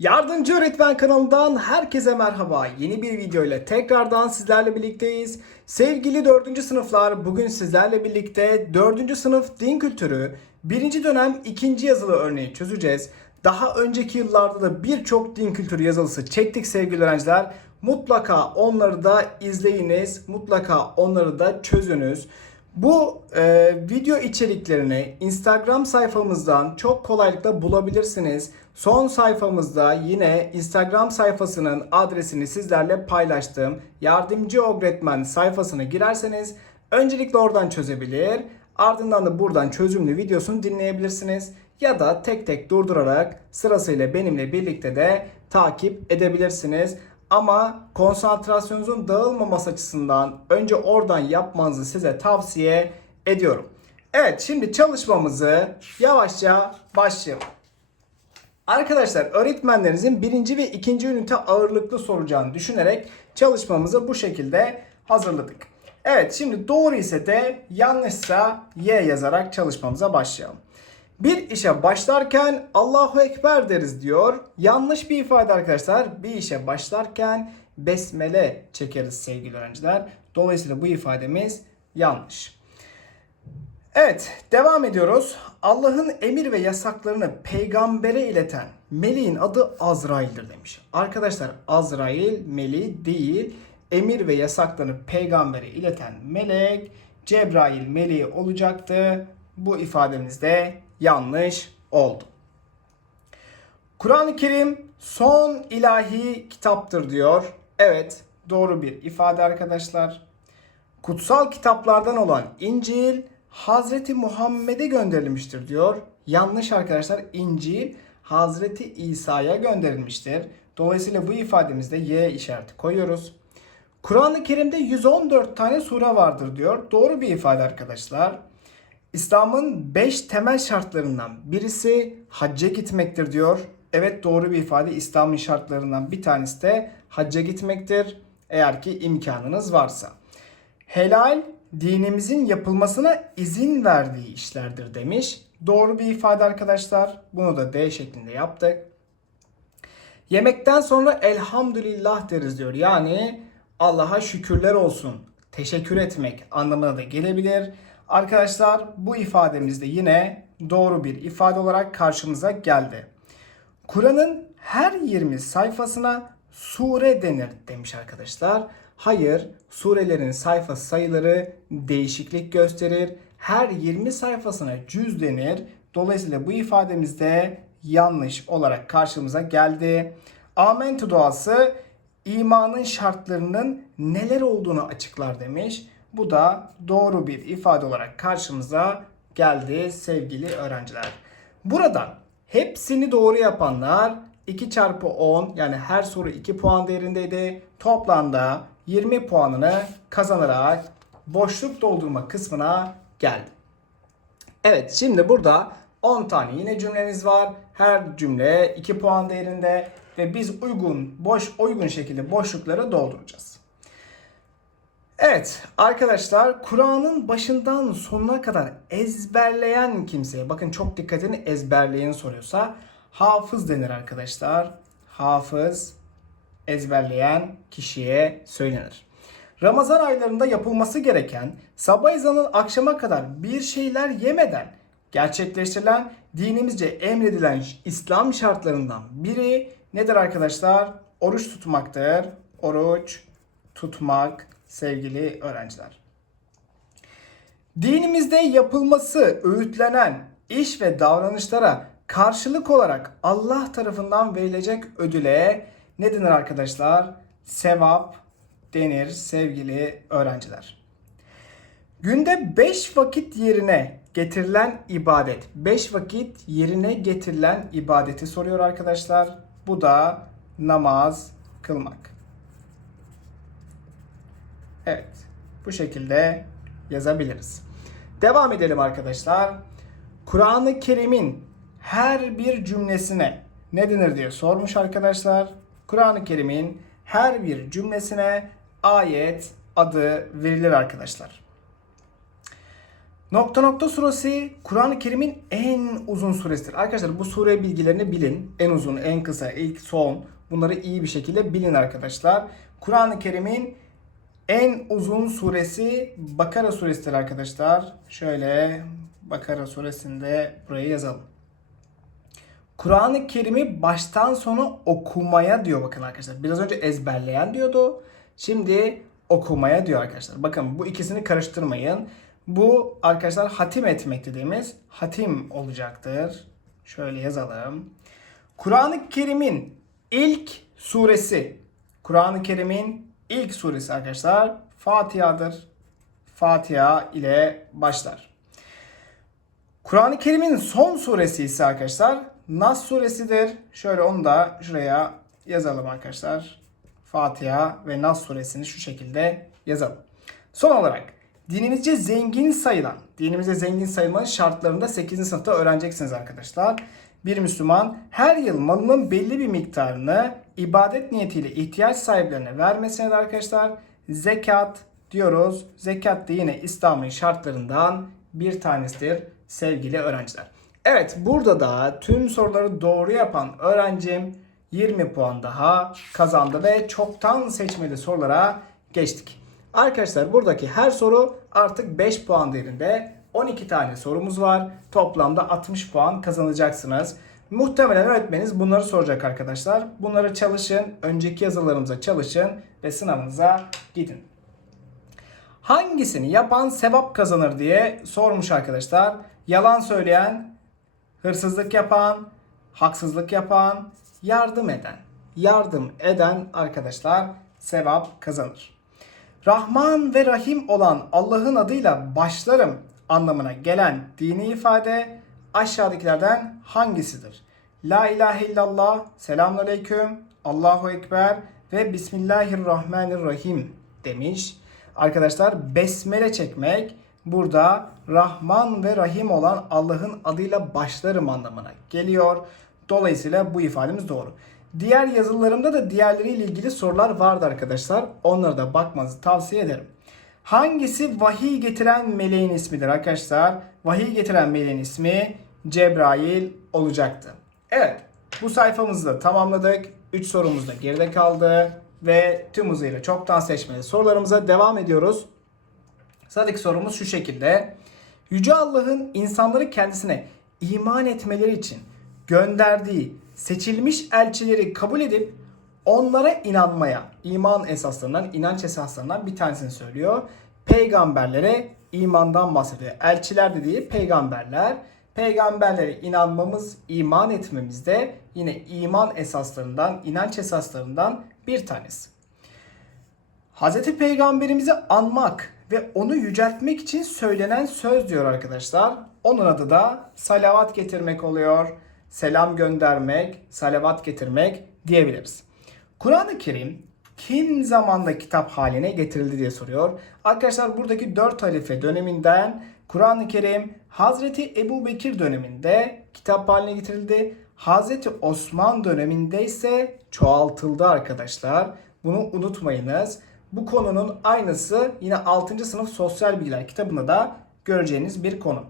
Yardımcı Öğretmen kanalından herkese merhaba. Yeni bir video ile tekrardan sizlerle birlikteyiz. Sevgili 4. sınıflar bugün sizlerle birlikte 4. sınıf din kültürü 1. dönem 2. yazılı örneği çözeceğiz. Daha önceki yıllarda da birçok din kültürü yazılısı çektik sevgili öğrenciler. Mutlaka onları da izleyiniz. Mutlaka onları da çözünüz. Bu e, video içeriklerini Instagram sayfamızdan çok kolaylıkla bulabilirsiniz. Son sayfamızda yine Instagram sayfasının adresini sizlerle paylaştım. Yardımcı öğretmen sayfasına girerseniz öncelikle oradan çözebilir. Ardından da buradan çözümlü videosunu dinleyebilirsiniz. Ya da tek tek durdurarak sırasıyla benimle birlikte de takip edebilirsiniz. Ama konsantrasyonunuzun dağılmaması açısından önce oradan yapmanızı size tavsiye ediyorum. Evet şimdi çalışmamızı yavaşça başlayalım. Arkadaşlar öğretmenlerinizin birinci ve ikinci ünite ağırlıklı soracağını düşünerek çalışmamızı bu şekilde hazırladık. Evet şimdi doğru ise de yanlışsa Y yazarak çalışmamıza başlayalım. Bir işe başlarken Allahu Ekber deriz diyor. Yanlış bir ifade arkadaşlar. Bir işe başlarken besmele çekeriz sevgili öğrenciler. Dolayısıyla bu ifademiz yanlış. Evet, devam ediyoruz. Allah'ın emir ve yasaklarını peygambere ileten meleğin adı Azrail'dir demiş. Arkadaşlar Azrail meleği değil, emir ve yasaklarını peygambere ileten melek Cebrail meleği olacaktı. Bu ifademiz de yanlış oldu. Kur'an-ı Kerim son ilahi kitaptır diyor. Evet, doğru bir ifade arkadaşlar. Kutsal kitaplardan olan İncil Hazreti Muhammed'e gönderilmiştir diyor. Yanlış arkadaşlar. İncil Hazreti İsa'ya gönderilmiştir. Dolayısıyla bu ifademizde Y işareti koyuyoruz. Kur'an-ı Kerim'de 114 tane sure vardır diyor. Doğru bir ifade arkadaşlar. İslam'ın 5 temel şartlarından birisi hacca gitmektir diyor. Evet doğru bir ifade. İslam'ın şartlarından bir tanesi de hacca gitmektir. Eğer ki imkanınız varsa. Helal dinimizin yapılmasına izin verdiği işlerdir demiş. Doğru bir ifade arkadaşlar. Bunu da D şeklinde yaptık. Yemekten sonra elhamdülillah deriz diyor. Yani Allah'a şükürler olsun. Teşekkür etmek anlamına da gelebilir. Arkadaşlar bu ifademiz de yine doğru bir ifade olarak karşımıza geldi. Kur'an'ın her 20 sayfasına sure denir demiş arkadaşlar. Hayır, surelerin sayfa sayıları değişiklik gösterir. Her 20 sayfasına cüz denir. Dolayısıyla bu ifademiz de yanlış olarak karşımıza geldi. Amentü duası imanın şartlarının neler olduğunu açıklar demiş. Bu da doğru bir ifade olarak karşımıza geldi sevgili öğrenciler. Buradan hepsini doğru yapanlar 2 çarpı 10 yani her soru 2 puan değerindeydi. Toplamda 20 puanını kazanarak boşluk doldurma kısmına geldi. Evet şimdi burada 10 tane yine cümlemiz var. Her cümle 2 puan değerinde ve biz uygun boş uygun şekilde boşlukları dolduracağız. Evet arkadaşlar Kur'an'ın başından sonuna kadar ezberleyen kimseye bakın çok dikkat edin ezberleyen soruyorsa hafız denir arkadaşlar. Hafız ezberleyen kişiye söylenir. Ramazan aylarında yapılması gereken sabah ezanın akşama kadar bir şeyler yemeden gerçekleştirilen dinimizce emredilen İslam şartlarından biri nedir arkadaşlar? Oruç tutmaktır. Oruç tutmak sevgili öğrenciler. Dinimizde yapılması öğütlenen iş ve davranışlara karşılık olarak Allah tarafından verilecek ödüle ne denir arkadaşlar? Sevap denir sevgili öğrenciler. Günde 5 vakit yerine getirilen ibadet. 5 vakit yerine getirilen ibadeti soruyor arkadaşlar. Bu da namaz kılmak. Evet. Bu şekilde yazabiliriz. Devam edelim arkadaşlar. Kur'an-ı Kerim'in her bir cümlesine ne denir diye sormuş arkadaşlar. Kur'an-ı Kerim'in her bir cümlesine ayet adı verilir arkadaşlar. Nokta nokta suresi Kur'an-ı Kerim'in en uzun suresidir. Arkadaşlar bu sure bilgilerini bilin. En uzun, en kısa, ilk, son. Bunları iyi bir şekilde bilin arkadaşlar. Kur'an-ı Kerim'in en uzun suresi Bakara suresidir arkadaşlar. Şöyle Bakara suresinde buraya yazalım. Kur'an-ı Kerim'i baştan sona okumaya diyor bakın arkadaşlar. Biraz önce ezberleyen diyordu. Şimdi okumaya diyor arkadaşlar. Bakın bu ikisini karıştırmayın. Bu arkadaşlar hatim etmek dediğimiz hatim olacaktır. Şöyle yazalım. Kur'an-ı Kerim'in ilk suresi. Kur'an-ı Kerim'in ilk suresi arkadaşlar Fatiha'dır. Fatiha ile başlar. Kur'an-ı Kerim'in son suresi ise arkadaşlar Nas suresidir. Şöyle onu da şuraya yazalım arkadaşlar. Fatiha ve Nas suresini şu şekilde yazalım. Son olarak dinimizce zengin sayılan, dinimizce zengin sayılmanın şartlarında 8. sınıfta öğreneceksiniz arkadaşlar. Bir Müslüman her yıl malının belli bir miktarını ibadet niyetiyle ihtiyaç sahiplerine vermesine de arkadaşlar zekat diyoruz. Zekat da yine İslam'ın şartlarından bir tanesidir sevgili öğrenciler. Evet burada da tüm soruları doğru yapan öğrencim 20 puan daha kazandı ve çoktan seçmeli sorulara geçtik. Arkadaşlar buradaki her soru artık 5 puan değerinde 12 tane sorumuz var. Toplamda 60 puan kazanacaksınız. Muhtemelen öğretmeniniz bunları soracak arkadaşlar. Bunları çalışın, önceki yazılarımıza çalışın ve sınavınıza gidin. Hangisini yapan sevap kazanır diye sormuş arkadaşlar. Yalan söyleyen, hırsızlık yapan, haksızlık yapan, yardım eden. Yardım eden arkadaşlar sevap kazanır. Rahman ve Rahim olan Allah'ın adıyla başlarım anlamına gelen dini ifade aşağıdakilerden hangisidir? La ilahe illallah, selamünaleyküm, Allahu Ekber ve Bismillahirrahmanirrahim demiş. Arkadaşlar besmele çekmek burada Rahman ve Rahim olan Allah'ın adıyla başlarım anlamına geliyor. Dolayısıyla bu ifademiz doğru. Diğer yazılarımda da diğerleriyle ilgili sorular vardı arkadaşlar. Onlara da bakmanızı tavsiye ederim. Hangisi vahiy getiren meleğin ismidir arkadaşlar? Vahiy getiren meleğin ismi Cebrail olacaktı. Evet bu sayfamızı da tamamladık. 3 sorumuz da geride kaldı. Ve tüm hızıyla çoktan seçmeli sorularımıza devam ediyoruz. Sıradaki sorumuz şu şekilde. Yüce Allah'ın insanları kendisine iman etmeleri için gönderdiği seçilmiş elçileri kabul edip onlara inanmaya, iman esaslarından, inanç esaslarından bir tanesini söylüyor. Peygamberlere imandan bahsediyor. Elçiler dediği peygamberler. Peygamberlere inanmamız, iman etmemiz de yine iman esaslarından, inanç esaslarından bir tanesi. Hazreti Peygamberimizi anmak ve onu yüceltmek için söylenen söz diyor arkadaşlar. Onun adı da salavat getirmek oluyor. Selam göndermek, salavat getirmek diyebiliriz. Kur'an-ı Kerim kim zamanda kitap haline getirildi diye soruyor. Arkadaşlar buradaki 4 halife döneminden Kur'an-ı Kerim Hazreti Ebu Bekir döneminde kitap haline getirildi. Hazreti Osman döneminde ise çoğaltıldı arkadaşlar. Bunu unutmayınız. Bu konunun aynısı yine 6. sınıf sosyal bilgiler kitabında da göreceğiniz bir konu.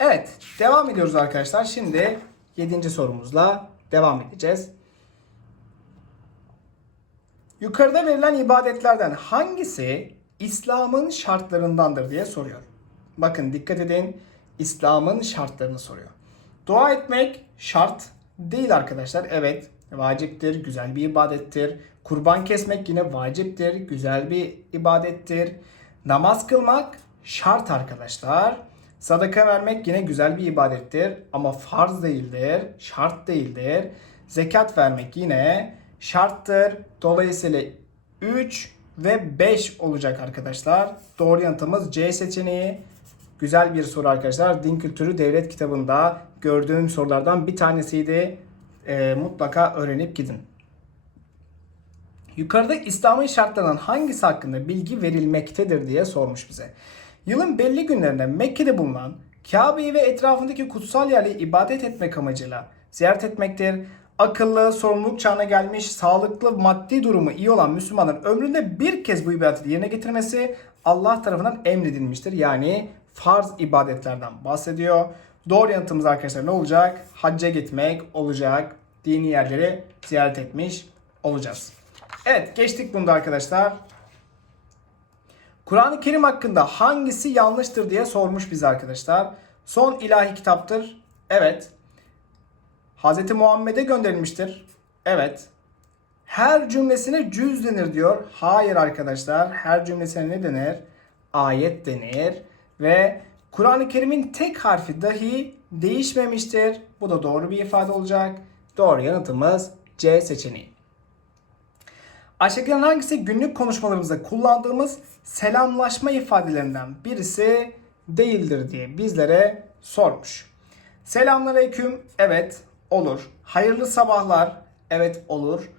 Evet, devam ediyoruz arkadaşlar. Şimdi 7. sorumuzla devam edeceğiz. Yukarıda verilen ibadetlerden hangisi İslam'ın şartlarındandır diye soruyor. Bakın dikkat edin. İslam'ın şartlarını soruyor. Dua etmek şart değil arkadaşlar. Evet, vaciptir, güzel bir ibadettir. Kurban kesmek yine vaciptir, güzel bir ibadettir. Namaz kılmak şart arkadaşlar. Sadaka vermek yine güzel bir ibadettir ama farz değildir, şart değildir. Zekat vermek yine şarttır. Dolayısıyla 3 ve 5 olacak arkadaşlar. Doğru yanıtımız C seçeneği. Güzel bir soru arkadaşlar. Din Kültürü Devlet kitabında gördüğüm sorulardan bir tanesiydi. Ee, mutlaka öğrenip gidin. Yukarıda İslam'ın şartlarından hangisi hakkında bilgi verilmektedir diye sormuş bize. Yılın belli günlerinde Mekke'de bulunan Kabe'yi ve etrafındaki kutsal yerleri ibadet etmek amacıyla ziyaret etmektir. Akıllı, sorumluluk çağına gelmiş, sağlıklı, maddi durumu iyi olan Müslümanların ömründe bir kez bu ibadeti yerine getirmesi Allah tarafından emredilmiştir. Yani farz ibadetlerden bahsediyor. Doğru yanıtımız arkadaşlar ne olacak? Hacca gitmek olacak. Dini yerleri ziyaret etmiş olacağız. Evet geçtik bunda arkadaşlar. Kur'an-ı Kerim hakkında hangisi yanlıştır diye sormuş bize arkadaşlar. Son ilahi kitaptır. Evet. Hz. Muhammed'e gönderilmiştir. Evet. Her cümlesine cüz denir diyor. Hayır arkadaşlar. Her cümlesine ne denir? Ayet denir. Ve Kur'an-ı Kerim'in tek harfi dahi değişmemiştir. Bu da doğru bir ifade olacak. Doğru yanıtımız C seçeneği. Aşağıdakilerin hangisi günlük konuşmalarımızda kullandığımız selamlaşma ifadelerinden birisi değildir diye bizlere sormuş. Selamünaleyküm evet olur. Hayırlı sabahlar evet olur.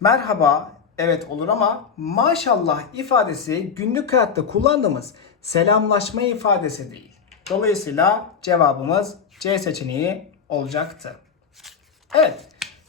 Merhaba evet olur ama maşallah ifadesi günlük hayatta kullandığımız selamlaşma ifadesi değil. Dolayısıyla cevabımız C seçeneği olacaktı. Evet.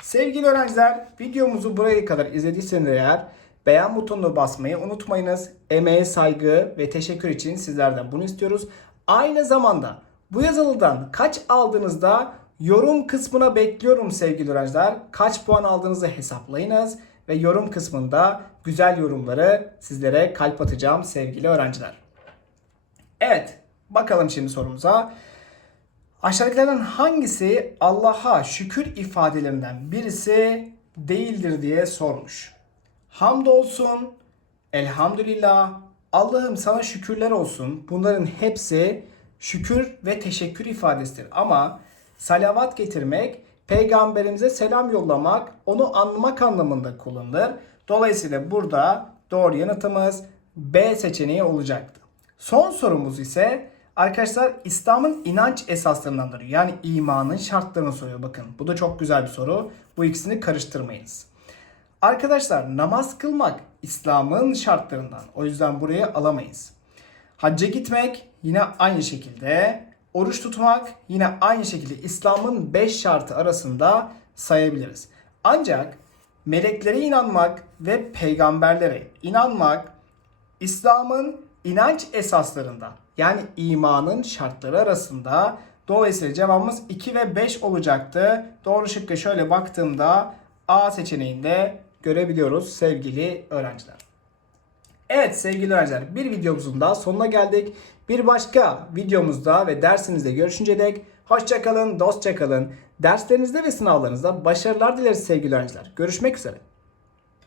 Sevgili öğrenciler videomuzu buraya kadar izlediyseniz eğer beğen butonuna basmayı unutmayınız. Emeğe saygı ve teşekkür için sizlerden bunu istiyoruz. Aynı zamanda bu yazılıdan kaç aldığınızda yorum kısmına bekliyorum sevgili öğrenciler. Kaç puan aldığınızı hesaplayınız ve yorum kısmında güzel yorumları sizlere kalp atacağım sevgili öğrenciler. Evet bakalım şimdi sorumuza. Aşağıdakilerden hangisi Allah'a şükür ifadelerinden birisi değildir diye sormuş. Hamdolsun, elhamdülillah, Allah'ım sana şükürler olsun. Bunların hepsi şükür ve teşekkür ifadesidir. Ama salavat getirmek, peygamberimize selam yollamak, onu anmak anlamında kullanılır. Dolayısıyla burada doğru yanıtımız B seçeneği olacaktı. Son sorumuz ise Arkadaşlar İslam'ın inanç esaslarındandır. Yani imanın şartlarını soruyor bakın. Bu da çok güzel bir soru. Bu ikisini karıştırmayınız. Arkadaşlar namaz kılmak İslam'ın şartlarından. O yüzden buraya alamayız. Hacca gitmek yine aynı şekilde. Oruç tutmak yine aynı şekilde İslam'ın 5 şartı arasında sayabiliriz. Ancak meleklere inanmak ve peygamberlere inanmak İslam'ın inanç esaslarından yani imanın şartları arasında. Dolayısıyla cevabımız 2 ve 5 olacaktı. Doğru şıkkı şöyle baktığımda A seçeneğinde görebiliyoruz sevgili öğrenciler. Evet sevgili öğrenciler bir videomuzun daha sonuna geldik. Bir başka videomuzda ve dersimizde görüşünce dek hoşçakalın, dostça kalın. Derslerinizde ve sınavlarınızda başarılar dileriz sevgili öğrenciler. Görüşmek üzere.